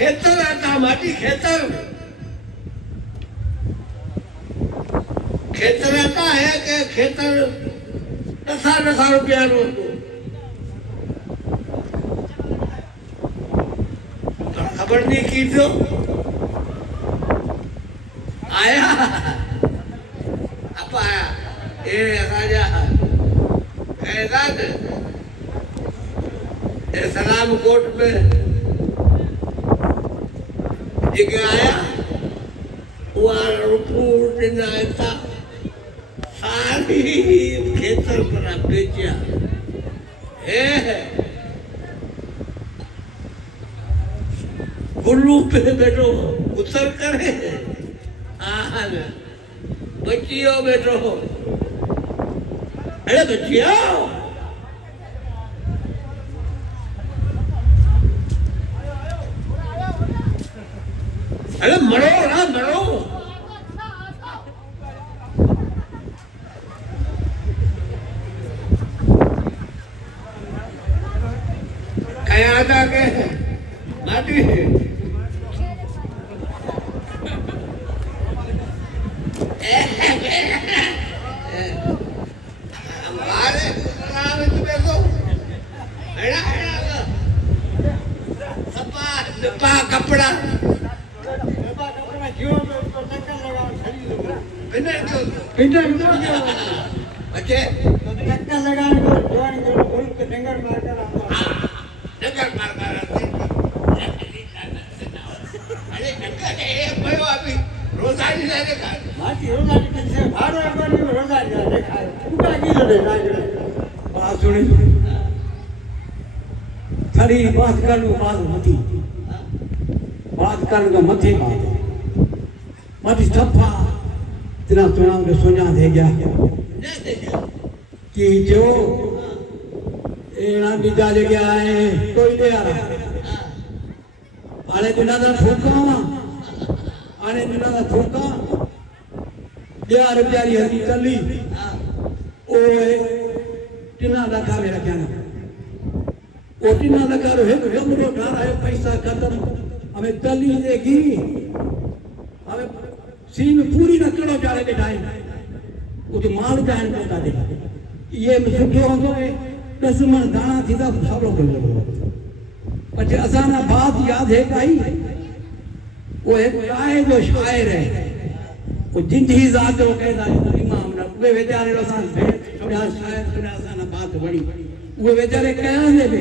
खेतर आता माटी खेतर खेतर आता है कि खेतर 10 रुपया रो खबर नहीं की तो आया अब आया ये राजा कैदाद ये सलाम कोट में जगह आया वो रुपूर दिन आया था सारी खेतर पर बेचा है गुल्लू पे बैठो उतर करे बच्चियों बैठो अरे बच्चियों अरे मरो ना मरो कया था के माटी हमारे नाम तुम्हें को हेड़ा हेड़ा सपा सपा कपड़ा पिंडर बच्चे टक्कर लगाने को जवान को बोल के डंगर मार कर डंगर मार कर अरे डंगर है भयो अभी रोजानी ले देखा माटी रोजानी किसे भाड़ो अपनी रोजानी देखा उठा की ले बात सुनी खड़ी बात कर लो बात मती बात कर लो मती बात मती सफा तेरा तुम के सोना दे गया कि जो एना बीजा लेके आए कोई दे आ रहा आने दिना दा ठोका आने दिना दा ठोका यार प्यारी हरी चली ओए दिना दा का मेरा क्या ओ दिना दा का है हमरो ढार है पैसा खत्म हमें चली देगी हमें सीन पूरी न करो जाने के टाइम वो तो माल जान पता दे ये सुठो होंदो है 10 मन दाना थीदा सब लोग कर पछे असाना बात याद है काई वो एक आए जो शायर है वो जिंदगी जात जो कहदा इमाम ना वे बेचारे असान थोड़ा शायर थोड़ा असाना बात बड़ी वो बेचारे कहां दे बे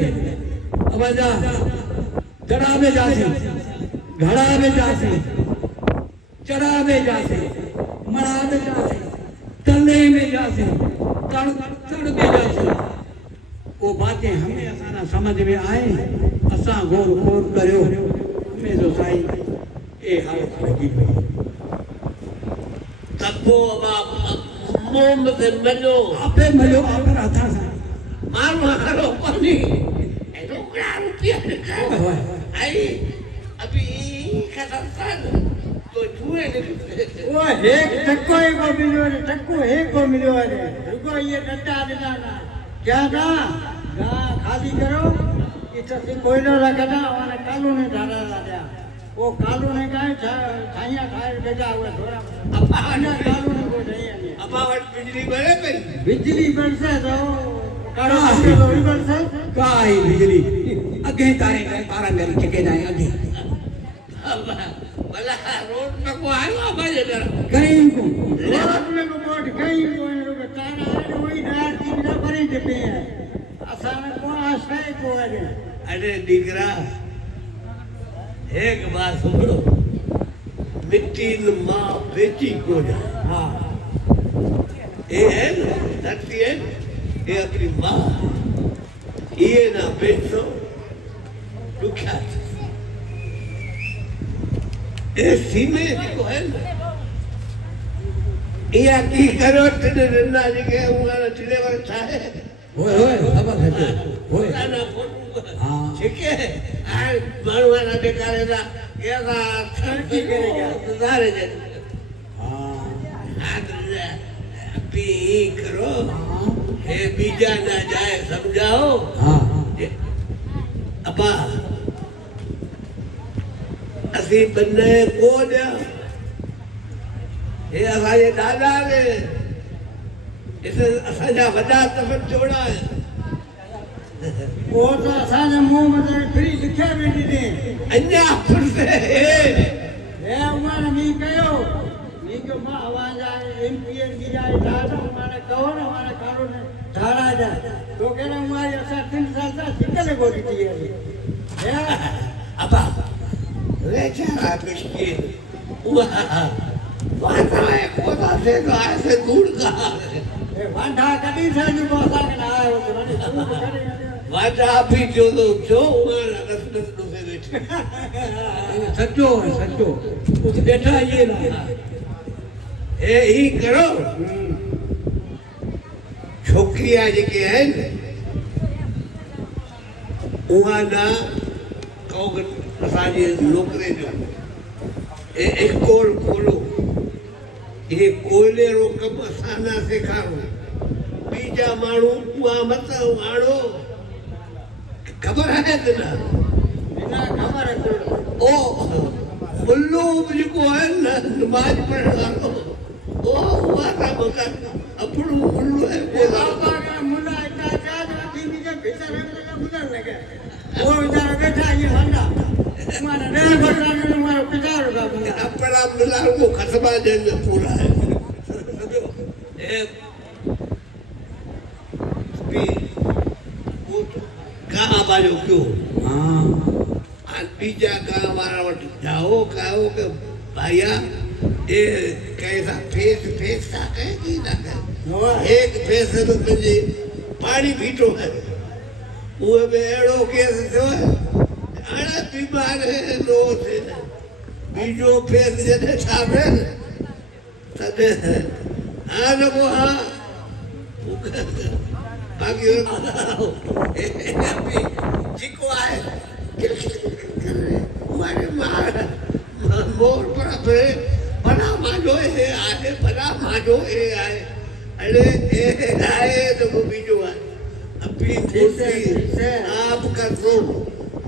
अब जा जड़ा में जासी घड़ा में जासी चढ़ा में जासे मरा में जासे तले में जासे तड़ में जासे वो बातें हमें असाना समझ में आए असा गौर गौर करो हमें जो साई ए हालत लगी पई तबो बाप मोम से मलो आपे राधा सा मारो हारो पानी ए रुपया आई अभी खतरनाक तो छुए वो एक टक्को एक को मिलो है रुको ये डंडा देना ना क्या ना गा खाली करो इसे कोई ना रखना वाला कालू ने डाला राजा वो कालू ने कहा छाया खाए बेटा हुआ थोड़ा अपा ना कालू ने को नहीं है अपा बिजली बड़े पे बिजली बरसे तो कारो तो बरसे काई बिजली अगे तारा मेरी चके जाए अगे भला रोड में को आयो बाजे कहीं को रोड में को बोट कहीं को तारा वही डार की बिना भरी दे है असाने को आशा को है अरे दीकरा एक बात सुनो मिट्टी मां बेची को जा हां ये है धरती है ये अपनी मां ये ना बेचो दुखा ए सीने को है या की करो तने रन्ना जी के उंगला चिले वर छाए ओए सब है ओए ना हां ठीक है आ मारवाना बेकारेला केदा ठरकी करेगा गुजारे जे हां पी करो हे बीजा ना जाए समझाओ हां अपा नसीब बने कोन हे असांजे दादा ने इसे असांजा वॾा तवजोड़ा वो तो असांजे मुंह में फ्री लिखे वेठी थी अञा फुर्से हे उमर मी कयो मां आवाज आए एमपीएन की जाए दादा हमारे कहो ना हमारे कारो ने झाड़ा जा तो कहना हमारी असा 3 साल से सिकले गोली थी है अबा बेचारा मिस्किन वांधा है कोदा से तो ऐसे दूर का वांधा कभी से जो बोसा के ना आयो तो ने वांधा भी जो हमारा रस से बैठे सचो है सचो कुछ बैठा ये ना ए ही करो छोकरिया जेके आहिनि उहा ना कहो असांजे नौकरे जो एक कोल खोलो ये कोयले रो कम असां ना सेखारो बीजा माण्हू उहा मत आणो ख़बर है ना बिना खबर है ओ मुल्लो जेको है ना नमाज पढ़ण वारो ओ हुआ था मकान अपनो मुल्लो है वो बाबा का मुल्ला इतना जाद थी के भीतर है गुजर लगे वो बेचारा बैठा ये वंडा हमारा रे बटरा ने हमारा पिटार का अपना मुल्ला को खतबा देने पूरा है ए भी वो कहां बाजो क्यों हां आज बीजा का वारा वट जाओ कहो के भाईया ए कैसा फेस का कहे ना एक फेस तो मुझे पानी भीटो है वो बेड़ो केस थियो अड़ा बीमार है नो से बीजो फेस जने छावे तबे आ वो हां बाकी अभी जिको आए मारे मार मोर पर अपने बना माजो ए आए बना माजो ए आए अरे ए आए तो वो बीजो है अपनी खुशी आप कर दो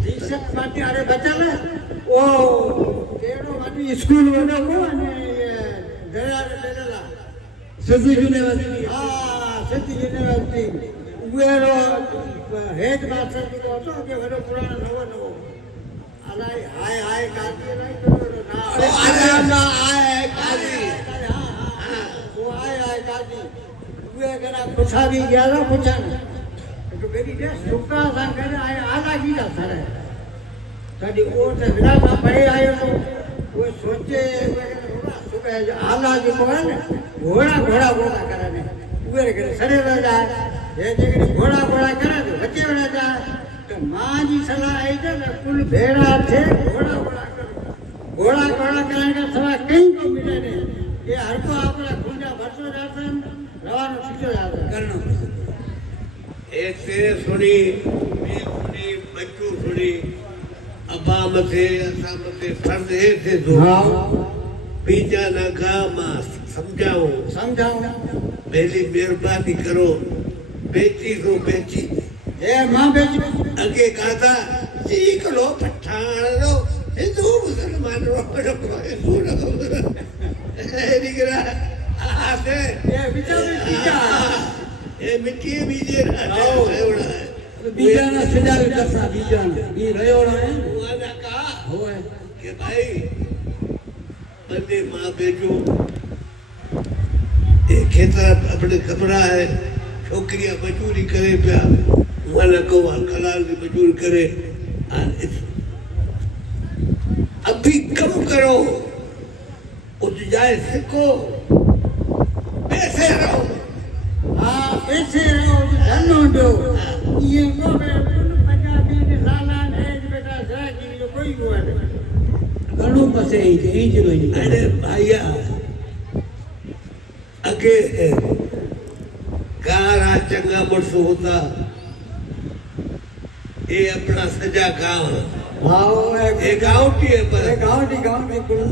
दीक्षा माटी अरे बचल ओ केड़ो माटी स्कूल में को ने दया देला सिद्धि यूनिवर्सिटी हां सिद्धि यूनिवर्सिटी उएरो हेड मास्टर को तो के वडो पुरानो नवो नवो अलाई हाय हाय काजी अलाई तो ना अरे ना आए काजी हां वो आए आए काजी उए करा पुछा भी गया ना पुछा तो मेरी दे सुका संग आए आला की का सर साडी ओर से विला सा पड़े आयो तो वो सोचे सुबह आला जो है ना घोड़ा घोड़ा घोड़ा करने उए करे सरे रह जाए ये जगह घोड़ा घोड़ा करे तो बच्चे बना जाए तो मां जी सलाह आई थे ना कुल भेड़ा थे घोड़ा घोड़ा करो घोड़ा घोड़ा करने का सवा कहीं को मिले नहीं ये हर को अपना खुंजा भरसो जाता रवानो सीधो जाता करना एक तेरे सुनी मैं सुनी बच्चू सुनी अबा मथे असा मथे फर्ज है थे दो हां बीजा ना का मां समझाओ पहली मेहरबानी करो बेची को बेची ए मां बेची अगे कहा था सीख लो पठान लो हिंदू मुसलमान रो हिंदू रो निकला आसे ये बेचारे टीका ये मिट्टी बीजे रहा बीजा ना सजाॻे करसा बीजा बी रयोड़ा है हुआ ना कहा होए कि भाई बंदे मां बेचो एक खेतर अपने कमरा है छोकरियां मजूरी करे पिया वाला को कलाल की मजूरी करे अभी कम करो उस जाए सीखो पैसे रहो हां पैसे रहो धनो दो ये को पंजाबी ने साला ने बेटा जागी जो कोई को है घणो पसे इंच लो अरे भैया अगे कारा चंगा मुड़स होता ये अपना सजा गांव हां ये गांव की है पर गांव की कुल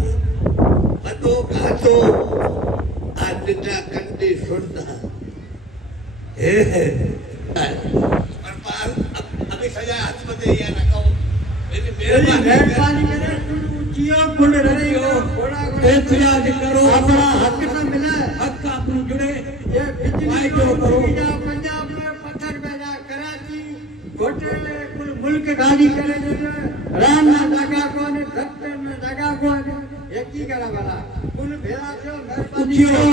पतो खातो आदिता कंडी सुनता हे पर अभी सजा हाथ में दे या ना कहो मेरी मेहरबानी करे तू ऊंची उठियो कुल रही हो एहतियात करो अपना हक तो मिले हक आपनु जुड़े ये बिजली वाइदो करो पंजाब में पत्थर पैदा कराची घोटे कुल मुल्क गाली करे राम ना जगह कोने धरती में जगह कोने एक ही करा वाला कुल भेड़ा जो मेहरबानी उठियो